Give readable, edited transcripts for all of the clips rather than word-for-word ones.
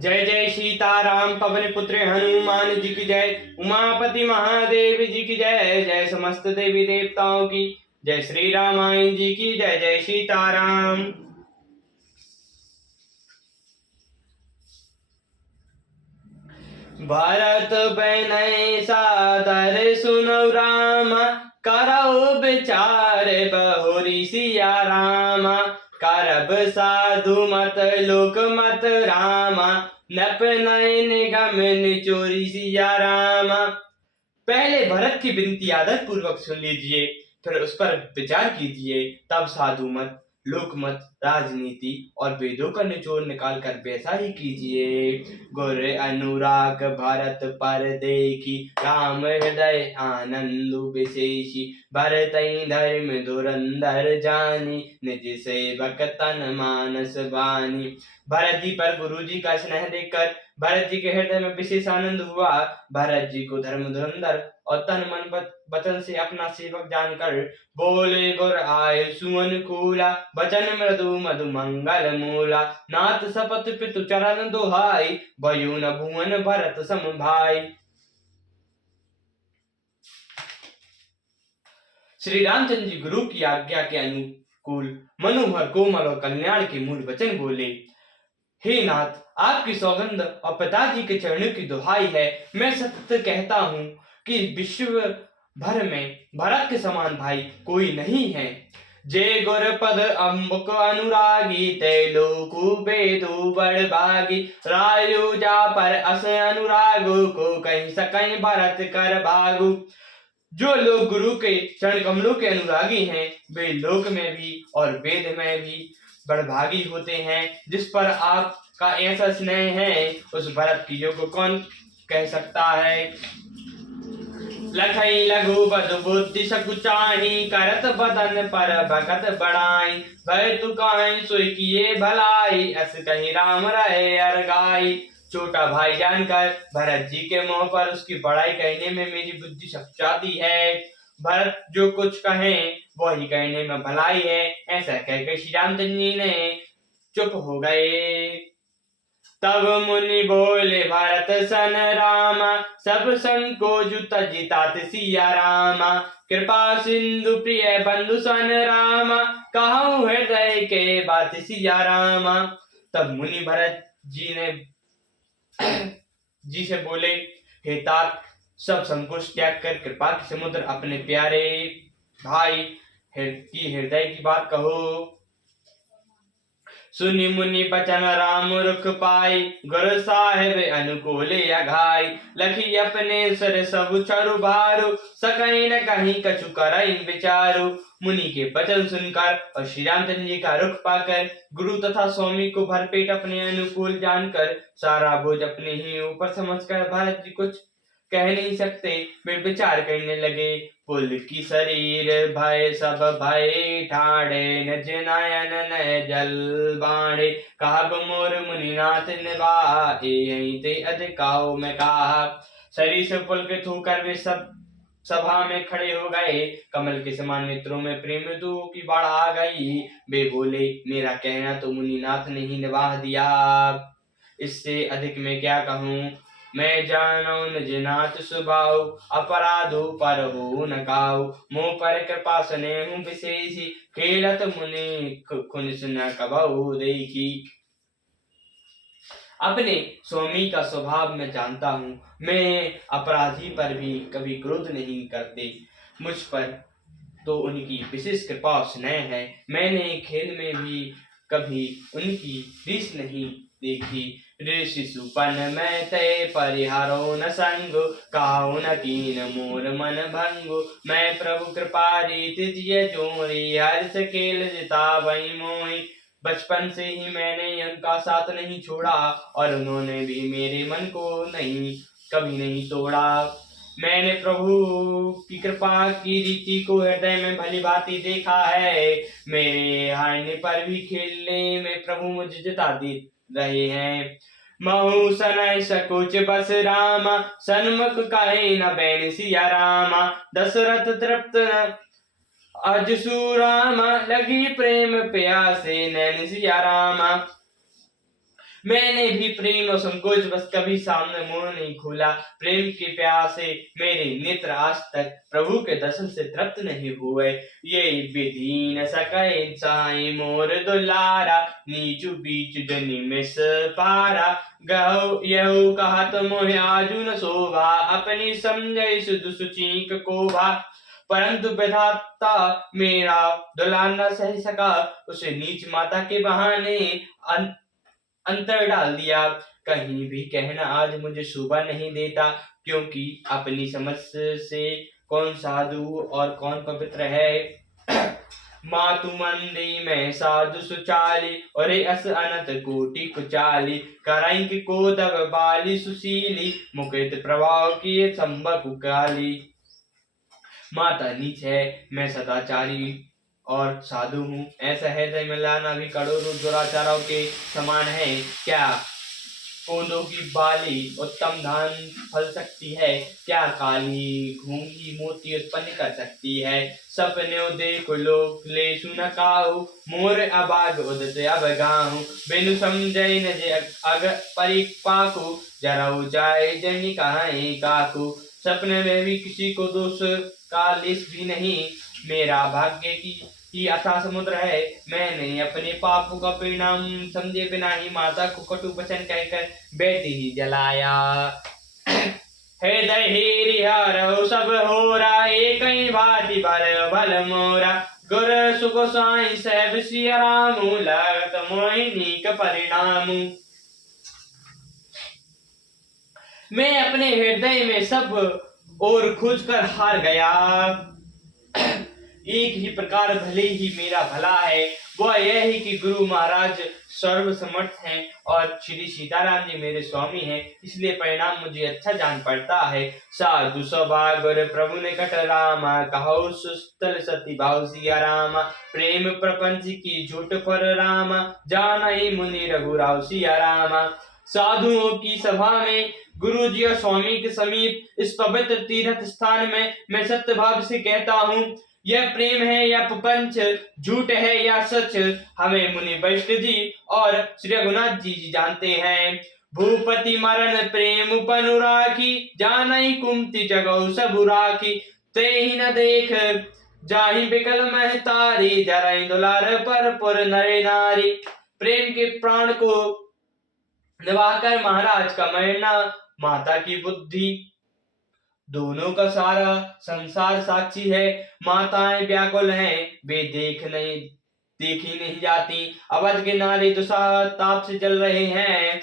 जय जय सीताराम पवन पुत्र हनुमान जी की जय। उमापति महादेव जी की जय। जय समस्त देवी देवताओं की जय। श्री रामायण जी की जय। जय सीताराम। भरत बहनै सादर सुनो राम, करो विचार बहुरी सिया राम। करब साधु मत लोक मत रामा, नप नयन निगम निचोरी सिया राम। पहले भरत की विनती आदर पूर्वक सुन लीजिए, फिर उस पर विचार कीजिए, तब साधु मत लोक मत राजनीति और वेदों का निचोड़ निकाल कर वैसा ही कीजिए। गुर अनुराग भरत पर देखी, राम हृदय आनंद विशेषी। भरत धर्म धुरंधर जानी, निज सेवक तन मानस बानी। भरत जी पर गुरु जी का स्नेह देखकर भरत जी के हृदय में विशेष आनंद हुआ। भरत जी को धर्म धुरंधर और तन मन वचन से अपना सेवक जानकर बोले, गुर आय सुमन कूला, वचन मृदु मधु मंगल मूला। नाथ सपत पितु चरण दोहाई, भयो न भुवन भरत सम भाई। श्री रामचंद्र जी गुरु की आज्ञा के अनुकूल मनोहर कोमल और कल्याण के मूल वचन बोले। हे नाथ, आपकी सौगंध और पिताजी के चरणों की दुहाई है, मैं सत्य कहता हूँ कि विश्व भर में भरत के समान भाई कोई नहीं है। जय गुर पद अम्बुक अनुरागी, ते लोकु बेदु बड़ भागी। रायु जा पर अस अनुरागु, को कहीं सकहीं भरत कर भागु। जो लोग गुरु के चरण कमलों के अनुरागी हैं, वे लोक में भी और वेद में भी बड़भागी होते हैं। जिस पर आपका ऐसा स्नेह है, उस भरत की योग को कौन कह सकता है। लखई लघु बधु बुद्धि सकुचाही, करत बदन पर भगत बढ़ाई। भय तुकाई सोई किए भलाई, अस कहीं राम रहे अरगाई। छोटा भाई जानकर भरत जी के मुंह पर उसकी बड़ाई कहने में मेरी बुद्धि सकुचाती है। भरत जो कुछ कहें वही कहने में भलाई है। ऐसा कहकर श्री रामचंद्र जी ने चुप हो गए। तब मुनि बोले भरत सन रामा, सब संकोच तजितात सिया रामा। कृपा सिंधु प्रिय बंधु सन रामा, कहूँ हृदय के बात सिया रामा। तब मुनि भरत जी ने जी से बोले, हे तात, सब संकोच त्याग कर कृपा के समुद्र अपने प्यारे भाई की हृदय की बात कहो। सुनि मुनि बचन राम रुख पाई, गुरु साहिब अनुकूल अघाई। लखी अपने सर सब छरु भारू, सकहीं न कहीं कछु करई विचारू। मुनि के वचन सुनकर और श्री रामचंद्र जी का रुख पाकर गुरु तथा स्वामी को भरपेट अपने अनुकूल जानकर सारा बोझ अपने ही ऊपर समझकर भरत जी कुछ कह नहीं सकते। वे विचार करने लगे। पुल की शरीर भय सब भय ठाड़े, निज नयन नय जल बाणे। कहब मोर मुनिनाथ निवाहे, यहीं ते अधिकाओ मैं कहा। शरीर से पुलकित होकर वे सब सभा में खड़े हो गए। कमल के समान नेत्रों में प्रेम की बाढ़ आ गई। वे बोले, मेरा कहना तो मुनिनाथ ने ही निवाह दिया, इससे अधिक मैं क्या कहूँ। मैं जानो निज नाथ स्वभाव, अपराधो पर हो न काऊ। मुँह पर कृपा स्नेह विशेषी, खेलत मुनि खुन न कबहु देखी। अपने स्वामी का स्वभाव मैं जानता हूँ। मैं अपराधी पर भी कभी क्रोध नहीं करते। मुझ पर तो उनकी विशेष कृपा और स्नेह है। मैंने खेल में भी कभी उनकी रीस नहीं देखी। ऋषि सुपन मैं तय परिहारो न संगो, काहु न कीन मोर मन भंगो। मैं प्रभु कृपा रीत जिय जोरी, हर्ष खेल जिता वही मोही। बचपन से ही मैंने उनका साथ नहीं छोड़ा और उन्होंने भी मेरे मन को कभी नहीं तोड़ा। मैंने प्रभु की कृपा की रीति को हृदय में भली भांति देखा है। मेरे हारने पर भी खेलने में प्रभु मुझे जिता दे रहे हैं। महु सनय सकुच बस रामा, सन्मुख कहे न बैन सिया रामा। दशरथ तृप्त अजसू रामा, लगी प्रेम प्यासे नैन सिया रामा। मैंने भी प्रेम और संकोच बस कभी सामने मुंह नहीं खोला। प्रेम के प्यासे मेरे नेत्र आज तक प्रभु के दर्शन से तृप्त नहीं हुए। ये विधि न सके साई मोर दुलारा, नीचू बीच जनी मिस पारा। गहु यहु कहत मोहि आजू न शोभा, अपनी समझै सुधु सुचीक कोभा। परंतु विधाता मेरा दुलार न सह सका, उसे नीच माता के बहाने अंतर डाल दिया। कहीं भी कहना आज मुझे शोभा नहीं देता, क्योंकि अपनी समझ से कौन साधु और कौन पवित्र है। मातु मंदी में साधु सुचाली, और अस अनत कोटि कुचाली। कराई को दब बाली सुशीली, मुकुट प्रभाव की संबक काली। माता नीच है, मैं सदाचारी और साधु हूँ। ऐसा हृदय मिलाना भी करोड़ों दुराचारों के समान है। क्या कोंदों की बाली उत्तम धान फल सकती है? क्या काली घूंगी मोती उत्पन्न कर सकती है? सपने देख लोक ले सुन काहू, मोर अबाग उदित अब गाहू। बिनु समझै न जे अग परिपाकू, जरा जाए जनी कहाई काकू। सपने में भी किसी को दोष का लेश भी नहीं। मेरा भाग्य की अथाह समुद्र है। मैंने अपने पापों का परिणाम समझे बिना ही माता को कटु वचन कहकर बेटी ही जलाया। हृदय हिरिहर सब होरा, एक भांति भर भल मोरा। गुर सुख साई सब सिया रामू, लगत मोहिनी का परिणाम। मैं अपने हृदय में सब और खोज कर हार गया। एक ही प्रकार भले ही मेरा भला है, वह यह है कि गुरु महाराज सर्वसमर्थ हैं और श्री सीताराम जी मेरे स्वामी हैं, इसलिए परिणाम मुझे अच्छा जान पड़ता है। साधु सौभाग प्रभु ने कट रामा, कहो सुस्थल सती भाव सिया रामा। प्रेम प्रपंच की झूठ पर रामा, जाना ही मुनि रघुराव सिया रामा। साधुओं की सभा में गुरु जी और स्वामी के समीप इस पवित्र तीर्थ स्थान में मैं सत्य भाव से कहता हूँ, यह प्रेम है या प्रपंच, झूठ है या सच, हमें मुनि वैष्णव जी और श्री रघुनाथ जी जानते हैं। भूपति मरण प्रेम पनु राखी, जानई कुमति जगौ सबु राखी। ते ही न देख जाहि बिकल महतारी, जरई दुलार पर पुर नरे नारी। प्रेम के प्राण को निभाकर महाराज का मरना, माता की बुद्धि, दोनों का सारा संसार साक्षी है। माताएं व्याकुल हैं, वे देखी नहीं जाती। अवध के नारी दुस्साह ताप से जल रहे हैं।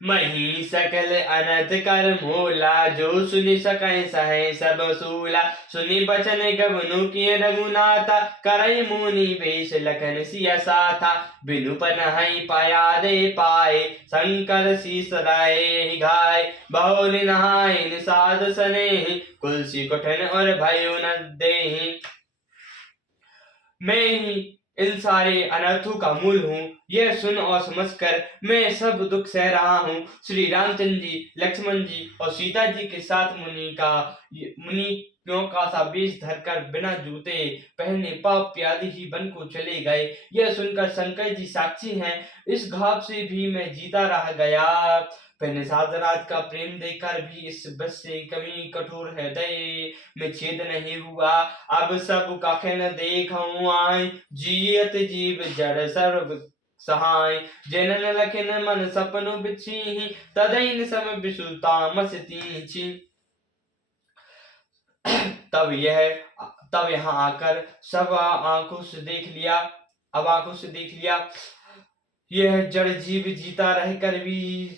मही सकल अनर्थ कर मोला, जो सुनि सकै सहे सब सूला। सुनि बचन गवनु किए रघुनाथा, करई मुनि वेश लखन सिया साथा। बिनु पनहि पाया दे पाए, शंकर शीस राय घाय। बहु नहाय निषाद सनेहि, कुलसी कुठन और भयो न देहि। मैं ही इन सारे अनर्थों का मूल हूँ, यह सुन और समझकर मैं सब दुख सह रहा हूँ। श्री रामचंद्र जी, लक्ष्मण जी और सीता जी के साथ मुनियों का सा वेश धरकर बिना जूते पहने पाप आदि ही वन को चले गए। यह सुनकर शंकर जी साक्षी हैं, इस घाव से भी मैं जीता रह गया। निषाद राज का प्रेम देखकर भी इस बस से कभी कठोर हृदय में छेद नहीं हुआ। अब सब कखन देखऊं आए, जियत जीव जड़ सर्व सहाय। जनन लखन मन सपनु बिछी, तदैन सम बिसु तामस तीछी। तब यहाँ आकर सब आंखों से देख लिया, यह जड़ जीव जीता रहकर भी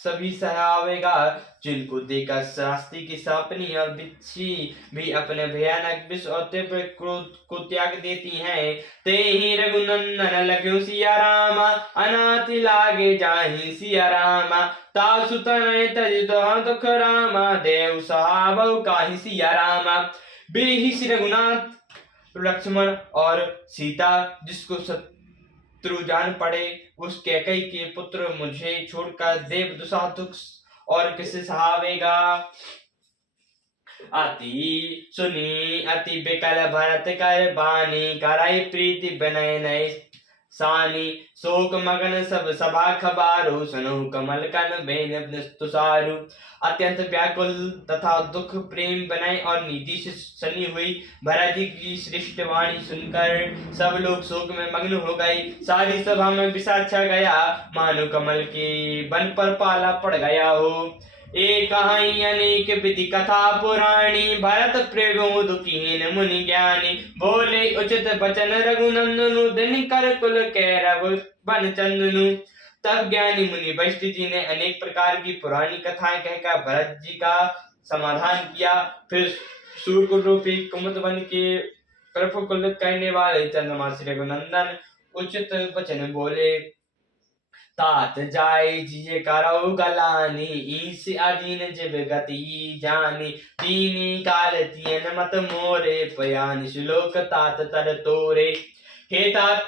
सभी सहावेगा, जिनको देखकर शास्त्री की सापनी और बिच्छी भी अपने भयानक विष और तीव्र क्रोध को त्याग देती हैं। ते ही रघुनंदन लग्यो सिया रामा, अनाथि लागे जाहि सिया रामा। ताव सुतन तज दुख रामा, देव सहाबहु काहि सिया रामा। बे ही श्री रघुनाथ, लक्ष्मण और सीता जिसको शत्रु जान पड़े, उस कैकई के पुत्र मुझे छोड़कर देव दुसा दुख और किसे सहावेगा। अति सुनी अति बिकल भरत कर बानी, कराई प्रीति बनय नय सानी। शोक मगन सब सभा खबारो, सुनो कमल कन बेन तुषारु। अत्यंत व्याकुल तथा दुख प्रेम बनाए और नीति से सनी हुई भरत जी की श्रेष्ठ वाणी सुनकर सब लोग शोक में मग्न हो गए। सारी सभा में विषाद छा गया, मानो कमल के वन पर पाला पड़ गया हो। एक कहानी अनेक विधि कथा पुराणी, भरत प्रबोधकीन मुनि ज्ञानी। बोले उचित वचन रघुनंदनु, दिन कर कुल के रघु बन चंदनु। तब ज्ञानी मुनि वशिष्ठ जी ने अनेक प्रकार की पुरानी कथाएं कहकर भरत जी का समाधान किया। फिर सूर्य रूपी कुमुद वन के प्रफुल्लित करने वाले चंद्रमा श्री रघुनंदन उचित वचन बोले। तात जाय जिये करौ गलानी, ईस अधीन जिव गति जानी। तीनी काल तियन मत मोरे, पयान श्लोक तात तर तोरे। हे तात,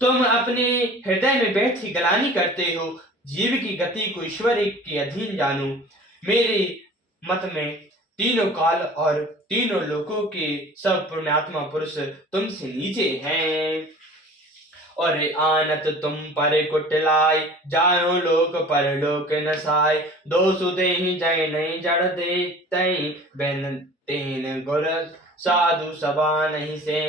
तुम अपने हृदय में बैठी गलानी करते हो, जीव की गति को ईश्वर के अधीन जानो। मेरे मत में तीनों काल और तीनों लोकों के सब पुण्यात्मा पुरुष तुमसे नीचे हैं। और आनत तुम पर कुटलाय, जायो लोक पर लोक नसाय। दो सुदे ही जय नहीं जड़ दे तई, बेन तेन गुर साधु सभा नहीं से।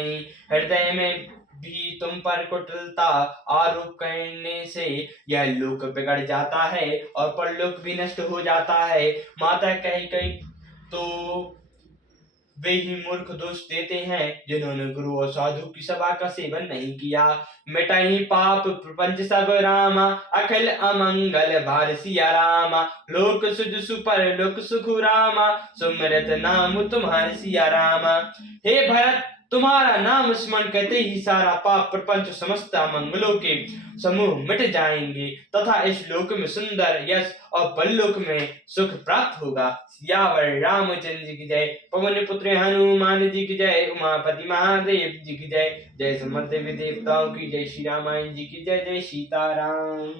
हृदय में भी तुम पर कुटिलता आरोप करने से यह लोक बिगड़ जाता है और परलोक भी नष्ट हो जाता है। माता कही कही तो वे ही मूर्ख दोष देते हैं जिन्होंने गुरु और साधु की सभा का सेवन नहीं किया। मिटाई पाप प्रपंच सब रामा, अखिल अमंगल भार सिया रामा। लोक सुज सुपर लोक सुख रामा, सुमरत नाम तुम्हारे सिया रामा। हे भरत, तुम्हारा नाम स्मरण करते ही सारा पाप प्रपंच समस्त मंगलों के समूह मिट जाएंगे तथा इस लोक में सुंदर यश और परलोक में सुख प्राप्त होगा। सियावर रामचंद्र जी की जय, पवन पुत्र हनुमान जी की जय, उमापति महादेव जी की जय, जय समस्त देवी देवताओं की जय, श्री रामायण जी की जय, जय सीताराम।